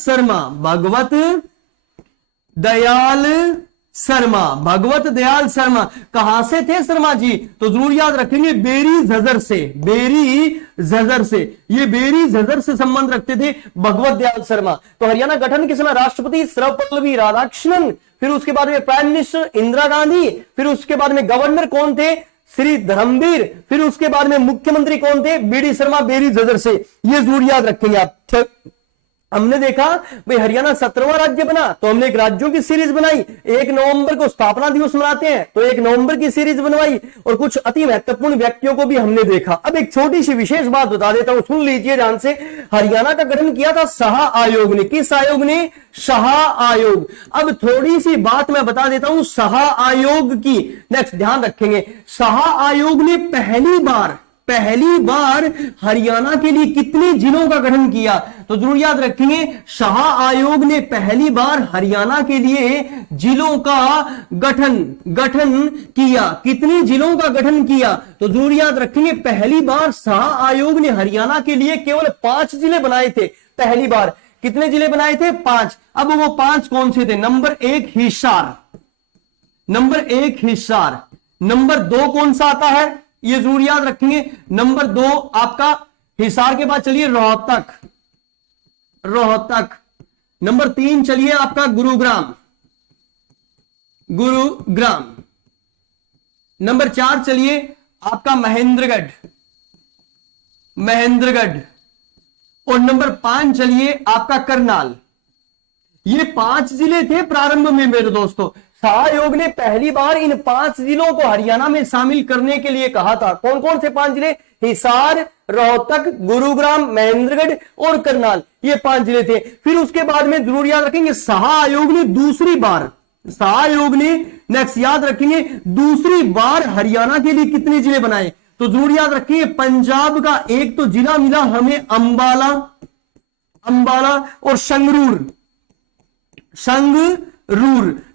शर्मा। कहां से थे शर्मा जी? तो जरूर याद रखेंगे बेरी झज्जर से। ये बेरी झज्जर से संबंध रखते थे भगवत दयाल शर्मा। तो हरियाणा गठन के समय राष्ट्रपति सर्वपल्लवी राधाकृष्णन, फिर उसके बाद में प्राइम मिनिस्टर इंदिरा गांधी, फिर उसके बाद में गवर्नर कौन थे? श्री धर्मवीर, फिर उसके बाद में मुख्यमंत्री कौन थे? बीडी शर्मा, बेरी झज्जर से। ये जरूर याद रखेंगे आप। हमने देखा भाई हरियाणा 17वां राज्य बना, तो हमने एक राज्यों की सीरीज बनाई। 1 नवंबर को स्थापना दिवस मनाते हैं तो 1 नवंबर की सीरीज बनवाई, और कुछ अति महत्वपूर्ण व्यक्तियों को भी हमने देखा। अब एक छोटी सी विशेष बात बता देता हूं, सुन लीजिए ध्यान से। हरियाणा का गठन किया था शाह आयोग ने। किस आयोग ने? शाह आयोग। अब थोड़ी सी बात मैं बता देता हूं शाह आयोग की, नेक्स्ट ध्यान रखेंगे। शाह आयोग ने पहली बार हरियाणा के लिए कितने जिलों का गठन किया? तो जरूर याद रखेंगे, शाह आयोग ने पहली बार हरियाणा के लिए जिलों का गठन किया। कितने जिलों का गठन किया? तो जरूर याद रखेंगे, पहली बार शाह आयोग ने हरियाणा के लिए केवल 5 जिले बनाए थे। पहली बार कितने जिले बनाए थे? 5। अब वो 5 कौन से थे? नंबर 1 हिसार, नंबर 2 कौन सा आता है? ये जरूर याद रखेंगे, नंबर 2 आपका हिसार के बाद चलिए रोहतक। नंबर 3 चलिए आपका गुरुग्राम। नंबर 4 चलिए आपका महेंद्रगढ़। और नंबर 5 चलिए आपका करनाल। ये 5 जिले थे प्रारंभ में मेरे दोस्तों। शाह आयोग ने पहली बार इन 5 जिलों को हरियाणा में शामिल करने के लिए कहा था। कौन कौन से 5 जिले? हिसार, रोहतक, गुरुग्राम, महेंद्रगढ़ और करनाल। ये 5 जिले थे। फिर उसके बाद में जरूर याद रखेंगे, शाह आयोग ने दूसरी बार हरियाणा के लिए कितने जिले बनाए? तो जरूर याद रखिए, पंजाब का एक तो जिला मिला हमें अंबाला और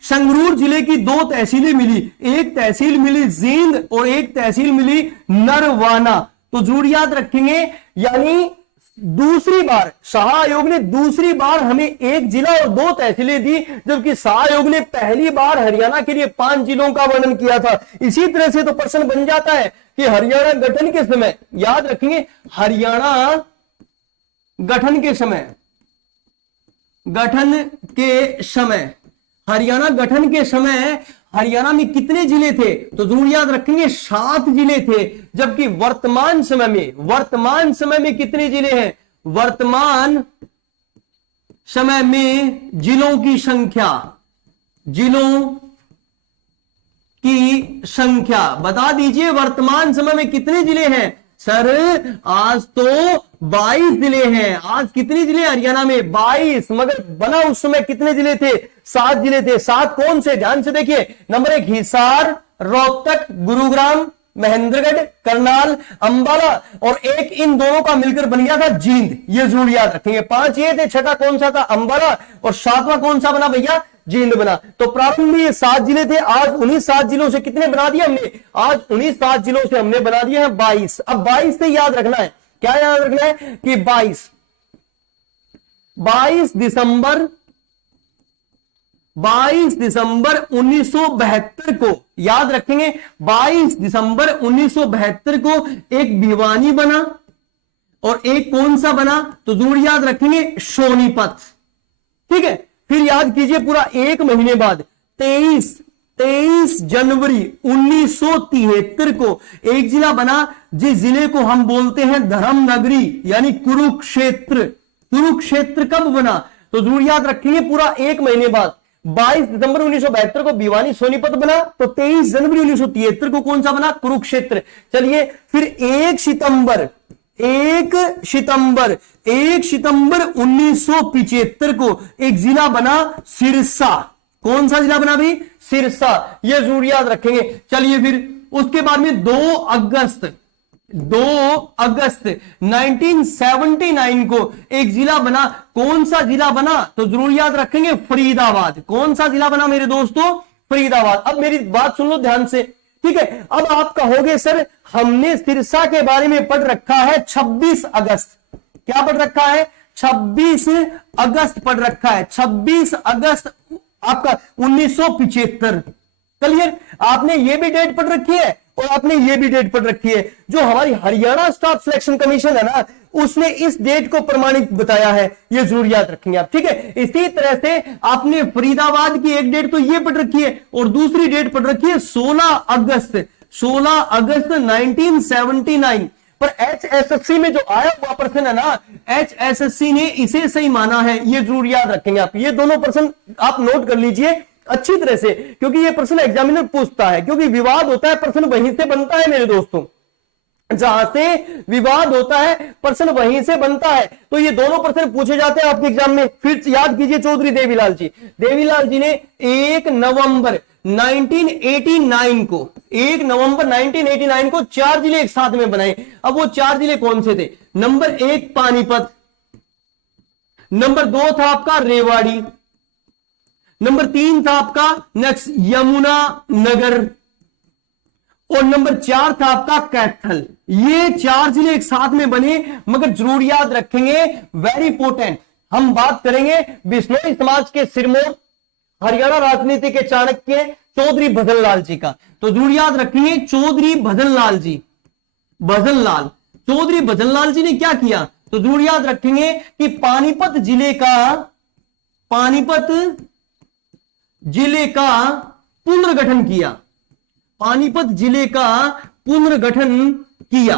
संगरूर जिले की 2 तहसीलें मिली। एक तहसील मिली जींद और एक तहसील मिली नरवाना। तो जरूर याद रखेंगे, यानी दूसरी बार शाह आयोग ने दूसरी बार हमें 1 जिला और 2 तहसीलें दी, जबकि शाह आयोग ने पहली बार हरियाणा के लिए 5 जिलों का वर्णन किया था। इसी तरह से तो प्रश्न बन जाता है कि हरियाणा गठन के समय, याद रखेंगे, हरियाणा गठन के समय हरियाणा में कितने जिले थे? तो जरूर याद रखेंगे 7 जिले थे, जबकि वर्तमान समय में कितने जिले हैं? वर्तमान समय में जिलों की संख्या, जिलों की संख्या बता दीजिए। वर्तमान समय में कितने जिले हैं सर? आज तो 22 जिले हैं। आज कितने जिले हरियाणा में? 22। मगर बना उस समय कितने जिले थे? 7 जिले थे। 7 कौन से? ध्यान से देखिए। नंबर 1 हिसार, रोहतक, गुरुग्राम, महेंद्रगढ़, करनाल, अंबाला, और एक इन दोनों का मिलकर बन गया था जींद। ये जरूर याद रखेंगे। 5 ये थे, छठा कौन सा था? अंबाला, और 7वां कौन सा बना भैया? जींद बना। तो प्रारंभ में ये 7 जिले थे। आज उन्हीं 7 जिलों से कितने बना दिए हमने? आज उन्हीं 7 जिलों से हमने बना दिए हैं 22। अब 22 से याद रखना है, क्या याद रखना है कि 22 दिसंबर 1972 को याद रखेंगे। 22 दिसंबर 1972 को एक भिवानी बना और एक कौन सा बना? तो जरूर याद रखेंगे सोनीपत। ठीक है, फिर याद कीजिए पूरा एक महीने बाद 23 जनवरी 1973 को एक जिला बना, जिस जिले को हम बोलते हैं धर्मनगरी, यानी कुरुक्षेत्र। कुरुक्षेत्र कब बना? तो जरूर याद रखेंगे पूरा एक महीने बाद 22 दिसंबर 1972 को भिवानी सोनीपत बना, तो 23 जनवरी 1973 को कौन सा बना? कुरुक्षेत्र। चलिए फिर 1 सितंबर 1975 को एक जिला बना सिरसा। कौन सा जिला बना भाई? सिरसा। यह जरूर याद रखेंगे। चलिए फिर उसके बाद में 2 अगस्त 1979 को एक जिला बना। कौन सा जिला बना? तो जरूर याद रखेंगे फरीदाबाद। कौन सा जिला बना मेरे दोस्तों? फरीदाबाद। अब मेरी बात सुन लो ध्यान से, ठीक है। अब आप कहोगे सर हमने सिरसा के बारे में पढ़ रखा है 26 अगस्त। क्या पढ़ रखा है? 26 अगस्त पढ़ रखा है। 26 अगस्त आपका 1975। क्लियर? आपने ये भी डेट पढ़ रखी है और आपने ये भी डेट पढ़ रखी है। जो हमारी हरियाणा स्टाफ सिलेक्शन कमीशन है ना, उसने इस डेट को प्रमाणित बताया है। ये जरूर याद रखेंगे आप, ठीक है। इसी तरह से आपने फरीदाबाद की एक डेट तो ये पढ़ रखी है और दूसरी डेट पढ़ रखी है 16 अगस्त 1979। पर HSSC में जो आया हुआ प्रश्न है ना, HSSC ने इसे सही माना है। ये जरूर याद रखेंगे आप। ये दोनों प्रश्न आप नोट कर लीजिए अच्छी तरह से, क्योंकि ये प्रश्न एग्जामिनर पूछता है। क्योंकि विवाद होता है, प्रश्न वहीं से बनता है मेरे दोस्तों। जहां से विवाद होता है प्रश्न वहीं से बनता है। तो ये दोनों प्रश्न पूछे जाते हैं आपके एग्जाम में। फिर याद कीजिए चौधरी देवीलाल जी ने 1 नवंबर 1989 को 4 जिले एक साथ में बनाए। अब वो 4 जिले कौन से थे? नंबर 1 पानीपत, नंबर 2 था आपका रेवाड़ी, नंबर 3 था आपका नेक्स्ट यमुना नगर, और नंबर 4 था आपका कैथल। ये 4 जिले एक साथ में बने। मगर जरूर याद रखेंगे, वेरी इंपॉर्टेंट, हम बात करेंगे बिश्नोई समाज के सिरमौर, हरियाणा राजनीति के चाणक्य चौधरी भजन लाल जी का। तो जरूर याद रखेंगे चौधरी भजन लाल जी ने क्या किया? तो जरूर याद रखेंगे कि पानीपत जिले का पुनर्गठन किया। पानीपत जिले का पुनर्गठन किया।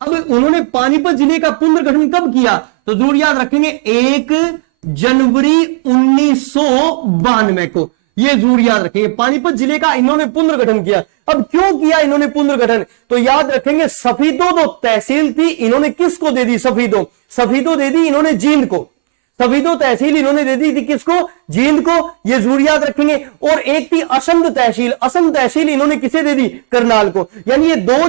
अब उन्होंने पानीपत जिले का पुनर्गठन कब किया? तो जरूर याद रखेंगे 1 जनवरी 1992 को। ये जरूर याद रखेंगे, पानीपत जिले का इन्होंने पुनर्गठन किया। अब क्यों किया इन्होंने पुनर्गठन? तो याद रखेंगे सफीदो जो तहसील थी, इन्होंने किसको दे दी? सफीदो दे दी इन्होंने जींद को। सफीदो तहसील इन्होंने दे दी थी किसको? जींद को। ये जरूर याद रखेंगे। और एक थी असंध तहसील इन्होंने किसे दे दी? करनाल को। यानी ये 2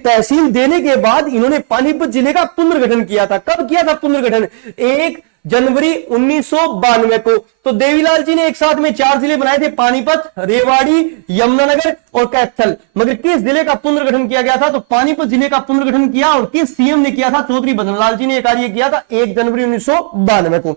तहसील देने के बाद इन्होंने पानीपत जिले का पुनर्गठन किया था। कब किया था पुनर्गठन? 1 जनवरी 1992 को। तो देवीलाल जी ने एक साथ में 4 जिले बनाए थे, पानीपत, रेवाड़ी, यमुनानगर और कैथल। मगर किस जिले का पुनर्गठन किया गया था? तो पानीपत जिले का पुनर्गठन किया। और किस सीएम ने किया था? चौधरी भजन लाल जी ने यह कार्य किया था 1 जनवरी 1992 को।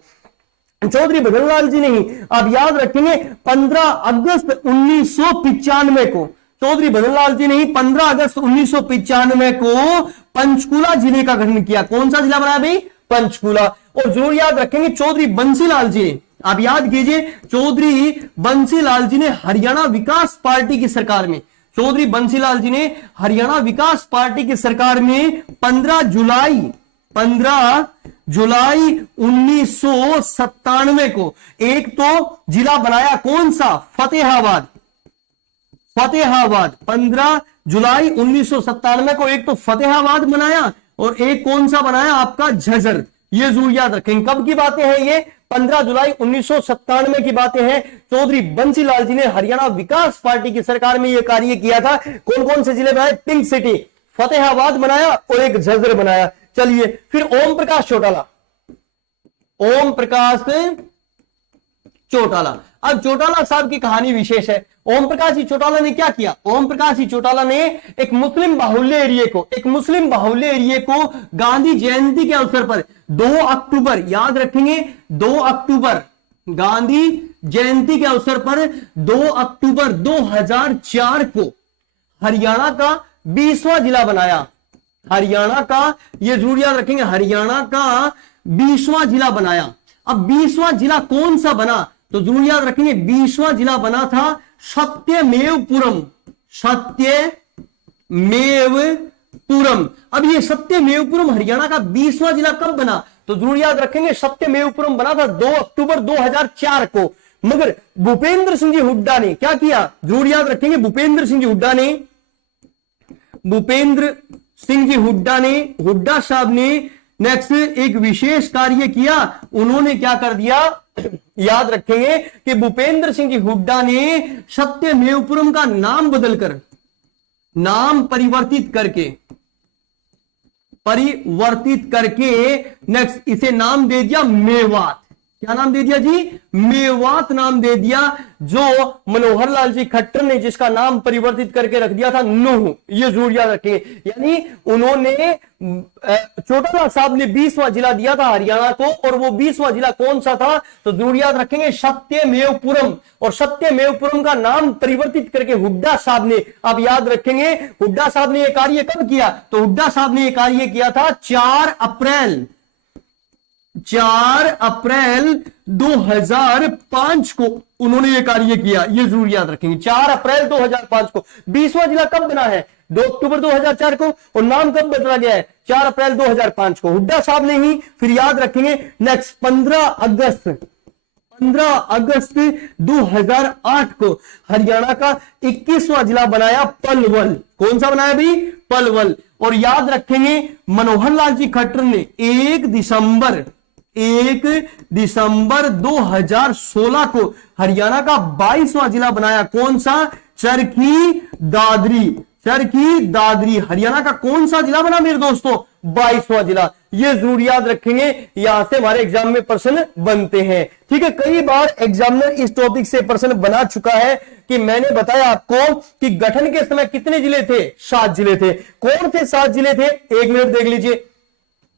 चौधरी भजन लाल जी नहीं, आप याद रखेंगे 15 अगस्त 1995 को। चौधरी भजन लाल जी ने 15 अगस्त 1995 को पंचकुला जिले का गठन किया। कौन सा जिला बनाया भाई? पंचकुला। और जरूर याद रखेंगे चौधरी बंसीलाल जी ने, आप याद कीजिए चौधरी बंसीलाल जी ने हरियाणा विकास पार्टी की सरकार में, चौधरी बंसीलाल जी ने हरियाणा विकास पार्टी की सरकार में 15 जुलाई 1997 को एक तो जिला बनाया, कौन सा? फतेहाबाद। 15 जुलाई 1997 को एक तो फतेहाबाद बनाया और एक कौन सा बनाया? आपका झज्जर। ये जरूर याद रखेंगे। कब की बातें हैं ये? 15 जुलाई 1997 की बातें हैं। चौधरी बंसीलाल जी ने हरियाणा विकास पार्टी की सरकार में यह कार्य किया था। कौन कौन से जिले बनाए? पिंक सिटी, फतेहाबाद बनाया और एक झज्जर बनाया। चलिए फिर ओम प्रकाश चौटाला। ओम प्रकाश चौटाला। अब चौटाला साहब की कहानी विशेष है। ओम प्रकाश जी चौटाला ने क्या किया? ओम प्रकाश जी चौटाला ने एक मुस्लिम बाहुल्य एरिया को गांधी जयंती के अवसर पर 2 अक्टूबर, याद रखेंगे 2 अक्टूबर, गांधी जयंती के अवसर पर 2 अक्टूबर 2004 को हरियाणा का 20वां जिला बनाया। हरियाणा का, ये जरूर याद रखेंगे, हरियाणा का 20वां जिला बनाया। अब 20वां जिला कौन सा बना? तो जरूर याद रखेंगे 20वां जिला बना था सत्यमेवपुरम। सत्यमेवपुरम। अब ये सत्यमेवपुरम हरियाणा का 20वां जिला कब बना? तो जरूर याद रखेंगे सत्यमेवपुरम बना था 2 अक्टूबर 2004 को। मगर भूपेंद्र सिंह जी हुड्डा ने क्या किया? जरूर याद रखेंगे भूपेंद्र सिंह जी हुड्डा साहब ने नेक्स्ट एक विशेष कार्य किया। उन्होंने क्या कर दिया? याद रखेंगे कि भूपेंद्र सिंह जी हुड्डा ने सत्यमेवपुरम का नाम बदलकर, नाम परिवर्तित करके नेक्स्ट इसे नाम दे दिया मेवात। क्या नाम दे दिया जी? मेवात नाम दे दिया। जो मनोहर लाल जी खट्टर ने जिसका नाम परिवर्तित करके रख दिया था नूह। ये जरूर याद रखेंगे। यानी उन्होंने, चौटाला साहब ने 20वां जिला दिया था हरियाणा को, और वो 20वां जिला कौन सा था? तो जरूर याद रखेंगे सत्यमेवपुरम। और सत्यमेवपुरम का नाम परिवर्तित करके हुड्डा साहब ने, आप याद रखेंगे हुड्डा साहब ने यह कार्य कब किया? तो हुड्डा साहब ने यह कार्य किया था 4 अप्रैल 2005 को उन्होंने यह कार्य किया। यह जरूर याद रखेंगे 4 अप्रैल 2005 को। 20वां जिला कब बना है? 2 अक्टूबर 2004 को। और नाम कब बदला गया है? 4 अप्रैल 2005 को हुड्डा साहब ने ही। फिर याद रखेंगे नेक्स्ट 15 अगस्त 2008 को हरियाणा का 21वां जिला बनाया पलवल। कौन सा बनाया भाई? पलवल। और याद रखेंगे मनोहर लाल जी खट्टर ने 1 दिसंबर 2016 को हरियाणा का 22वां जिला बनाया। कौन सा? चरखी दादरी। हरियाणा का कौन सा जिला बना मेरे दोस्तों? 22वां जिला। ये जरूर याद रखेंगे, यहां से हमारे एग्जाम में प्रश्न बनते हैं। ठीक है, कई बार एग्जामिनर इस टॉपिक से प्रश्न बना चुका है कि मैंने बताया आपको कि गठन के समय कितने जिले थे? 7 जिले थे। कौन से 7 जिले थे? 1 मिनट देख लीजिए।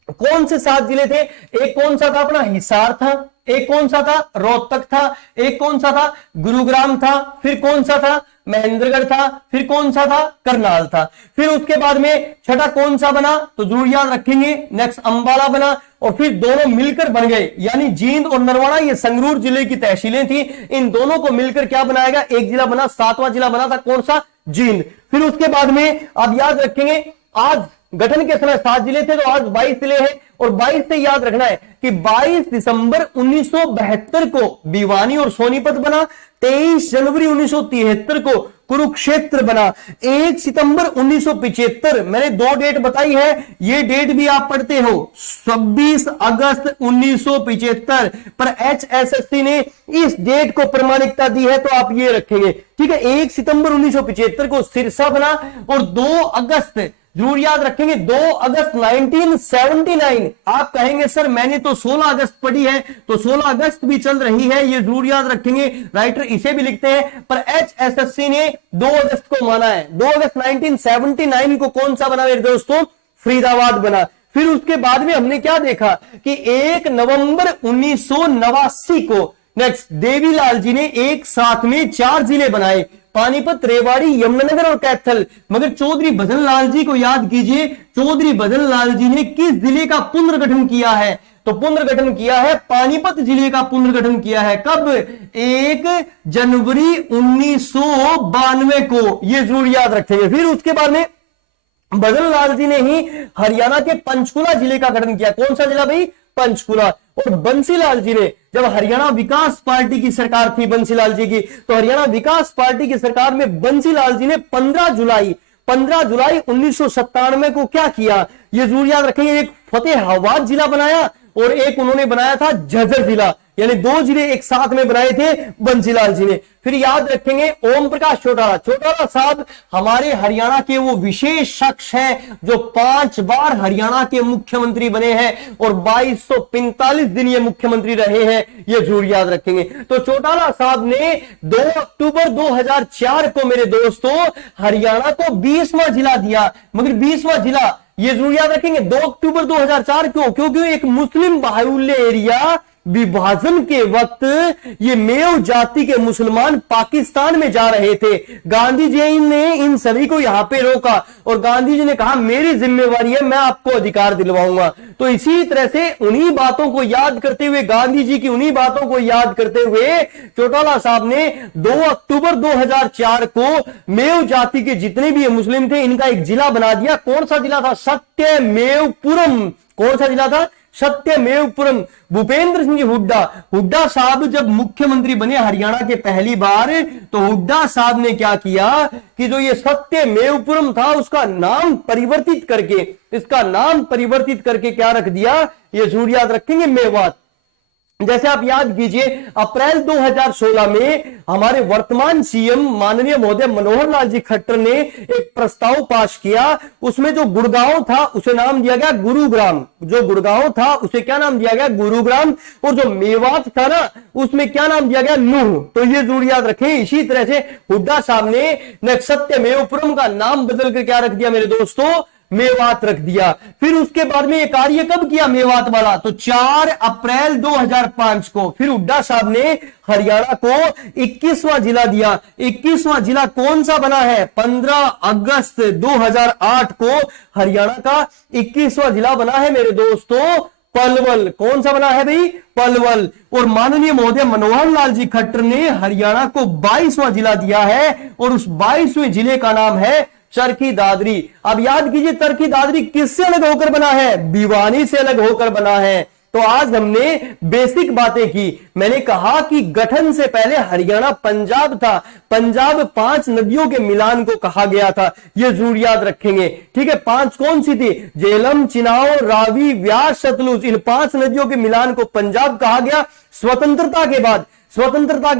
कौन से 7 जिले थे? एक कौन सा था? अपना हिसार था। एक कौन सा था? रोहतक था। एक कौन सा था? गुरुग्राम था। फिर कौन सा था? महेंद्रगढ़ था। फिर कौन सा था? करनाल था। फिर उसके बाद में छठा कौन सा बना? तो जरूर याद रखेंगे नेक्स्ट अंबाला बना। और फिर दोनों मिलकर बन गए, यानी जींद और नरवाड़ा, ये संगरूर जिले की तहसीलें थी। इन दोनों को मिलकर क्या बनाएगा? एक जिला बना। 7वां जिला बना था कौन सा? जींद। फिर उसके बाद में आप याद रखेंगे आज गठन के समय 7 जिले थे, तो आज 22 जिले हैं। और 22 से याद रखना है कि 22 दिसंबर 1972 को भिवानी और सोनीपत बना। 23 जनवरी 1973 को कुरुक्षेत्र बना। 1 सितंबर 1975, मैंने 2 डेट बताई है, ये डेट भी आप पढ़ते हो। 26 अगस्त 1975 पर HSSC ने इस डेट को प्रमाणिकता दी है, तो आप ये रखेंगे। ठीक है, 1 सितंबर 1975 को सिरसा बना। और 2 अगस्त जरूर याद रखेंगे 2 अगस्त 1979। आप कहेंगे सर मैंने तो 16 अगस्त पढ़ी है, तो 16 अगस्त भी चल रही है, ये जरूर याद रखेंगे। राइटर इसे भी लिखते हैं, पर HSSC ने 2 अगस्त को माना है। 2 अगस्त 1979 को कौन सा बना मेरे दोस्तों? फरीदाबाद बना। फिर उसके बाद में हमने क्या देखा कि 1 नवंबर 1989 को नेक्स्ट देवीलाल जी ने एक साथ में 4 जिले बनाए, पानीपत, रेवाड़ी, यमुनानगर और कैथल। मगर चौधरी भजन लाल जी को याद कीजिए, चौधरी भजन लाल जी ने किस जिले का पुनर्गठन किया है? तो पुनर्गठन किया है पानीपत जिले का पुनर्गठन किया है। कब? 1 जनवरी 1992 को। ये जरूर याद रखेंगे। फिर उसके बाद में भजन लाल जी ने ही हरियाणा के पंचकुला जिले का गठन किया। कौन सा जिला भाई? पंचकुला। और बंसीलाल जी ने, जब हरियाणा विकास पार्टी की सरकार थी बंसीलाल जी की, तो हरियाणा विकास पार्टी की सरकार में बंसीलाल जी ने 15 जुलाई 1997 को क्या किया, ये जरूर याद रखेंगे। एक फतेहाबाद जिला बनाया और एक उन्होंने बनाया था झज्जर जिला, यानी 2 जिले एक साथ में बनाए थे बंसीलाल जी ने। फिर याद रखेंगे ओम प्रकाश चौटाला। चौटाला साहब हमारे हरियाणा के वो विशेष शख्स हैं जो 5 बार हरियाणा के मुख्यमंत्री बने हैं और 2245 दिन ये मुख्यमंत्री रहे हैं, ये जरूर याद रखेंगे। तो चौटाला साहब ने 2 अक्टूबर 2004 को मेरे दोस्तों हरियाणा को 20वां जिला दिया, मगर 20वां जिला ये जरूर याद रखेंगे 2 अक्टूबर 2004 क्यों? क्योंकि एक मुस्लिम बाहुल्य एरिया विभाजन के वक्त ये मेव जाति के मुसलमान पाकिस्तान में जा रहे थे। गांधी जी ने इन सभी को यहां पे रोका और गांधी जी ने कहा मेरी जिम्मेवारी है, मैं आपको अधिकार दिलवाऊंगा। तो इसी तरह से उन्हीं बातों को याद करते हुए, गांधी जी की उन्हीं बातों को याद करते हुए चौटाला साहब ने 2 अक्टूबर 2004 को मेव जाति के जितने भी मुस्लिम थे इनका एक जिला बना दिया। कौन सा जिला था? सत्यमेवपुरम। कौन सा जिला था? सत्यमेवपुरम। भूपेंद्र सिंह हुड्डा साहब जब मुख्यमंत्री बने हरियाणा के पहली बार, तो हुड्डा साहब ने क्या किया कि जो ये सत्यमेवपुरम था उसका नाम परिवर्तित करके, इसका नाम परिवर्तित करके क्या रख दिया, ये जरूर याद रखेंगे, मेवात। जैसे आप याद कीजिए अप्रैल 2016 में हमारे वर्तमान सीएम माननीय महोदय मनोहर लाल जी खट्टर ने एक प्रस्ताव पास किया। उसमें जो गुड़गांव था उसे नाम दिया गया गुरुग्राम। जो गुड़गांव था उसे क्या नाम दिया गया? गुरुग्राम। और जो मेवात था ना उसमें क्या नाम दिया गया? नूह। तो ये जरूर याद रखें। इसी तरह से हुड्डा साहब ने सत्यमेवपुरम का नाम बदल कर क्या रख दिया मेरे दोस्तों? मेवात रख दिया। फिर उसके बाद में ये कार्य कब किया मेवात वाला? तो 4 अप्रैल 2005 को फिर हुड्डा साहब ने हरियाणा को 21वां जिला दिया। 21वां जिला कौन सा बना है? 15 अगस्त 2008 को हरियाणा का 21वां जिला बना है मेरे दोस्तों, पलवल। कौन सा बना है भाई? पलवल। और माननीय महोदय मनोहर लाल जी खट्टर ने हरियाणा को 22वां जिला दिया है और उस 22वें जिले का नाम है चरखी दादरी। अब याद कीजिए चरखी दादरी किससे अलग होकर बना है? भिवानी से अलग होकर बना है। तो आज हमने बेसिक बातें की। मैंने कहा कि गठन से पहले हरियाणा पंजाब था। पंजाब 5 नदियों के मिलान को कहा गया था, यह जरूर याद रखेंगे। ठीक है, 5 कौन सी थी? झेलम, चिनाव, रावी, व्यास, सतलुज। इन 5 नदियों के मिलान को पंजाब कहा गया। स्वतंत्रता के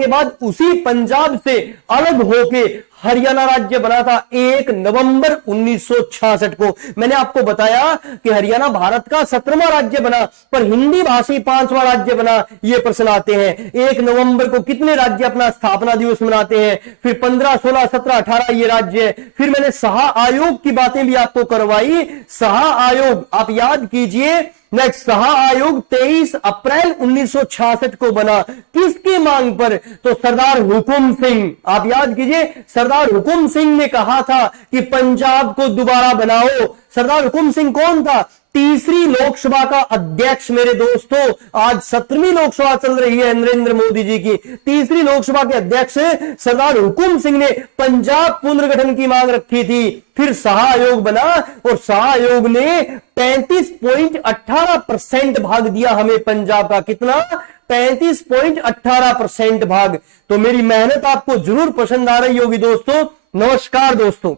बाद उसी पंजाब से अलग होके हरियाणा राज्य बना था 1 नवंबर 1966 को। मैंने आपको बताया कि हरियाणा भारत का 17वां राज्य बना, पर हिंदी भाषी 5वां राज्य बना। ये प्रश्न आते हैं 1 नवंबर को कितने राज्य अपना स्थापना दिवस मनाते हैं? फिर 15, 16, 17, 18 ये राज्य। फिर मैंने शाह आयोग की बातें भी आपको करवाई। शाह आयोग आप याद कीजिए, नेक्स्ट शाह आयोग 23 अप्रैल 1966 को बना। किसकी मांग पर? तो सरदार हुकुम सिंह। आप याद कीजिए, सरदार हुकुम सिंह ने कहा था कि पंजाब को दोबारा बनाओ। सरदार हुकुम सिंह कौन था? तीसरी लोकसभा का अध्यक्ष मेरे दोस्तों। आज 17वीं लोकसभा चल रही है नरेंद्र मोदी जी की। तीसरी लोकसभा के अध्यक्ष सरदार हुकुम सिंह ने पंजाब पुनर्गठन की मांग रखी थी। फिर शाह आयोग बना और शाह आयोग ने 35.18% भाग दिया हमें पंजाब का। कितना? 35.18% भाग। तो मेरी मेहनत आपको जरूर पसंद आ रही होगी दोस्तों। नमस्कार दोस्तों।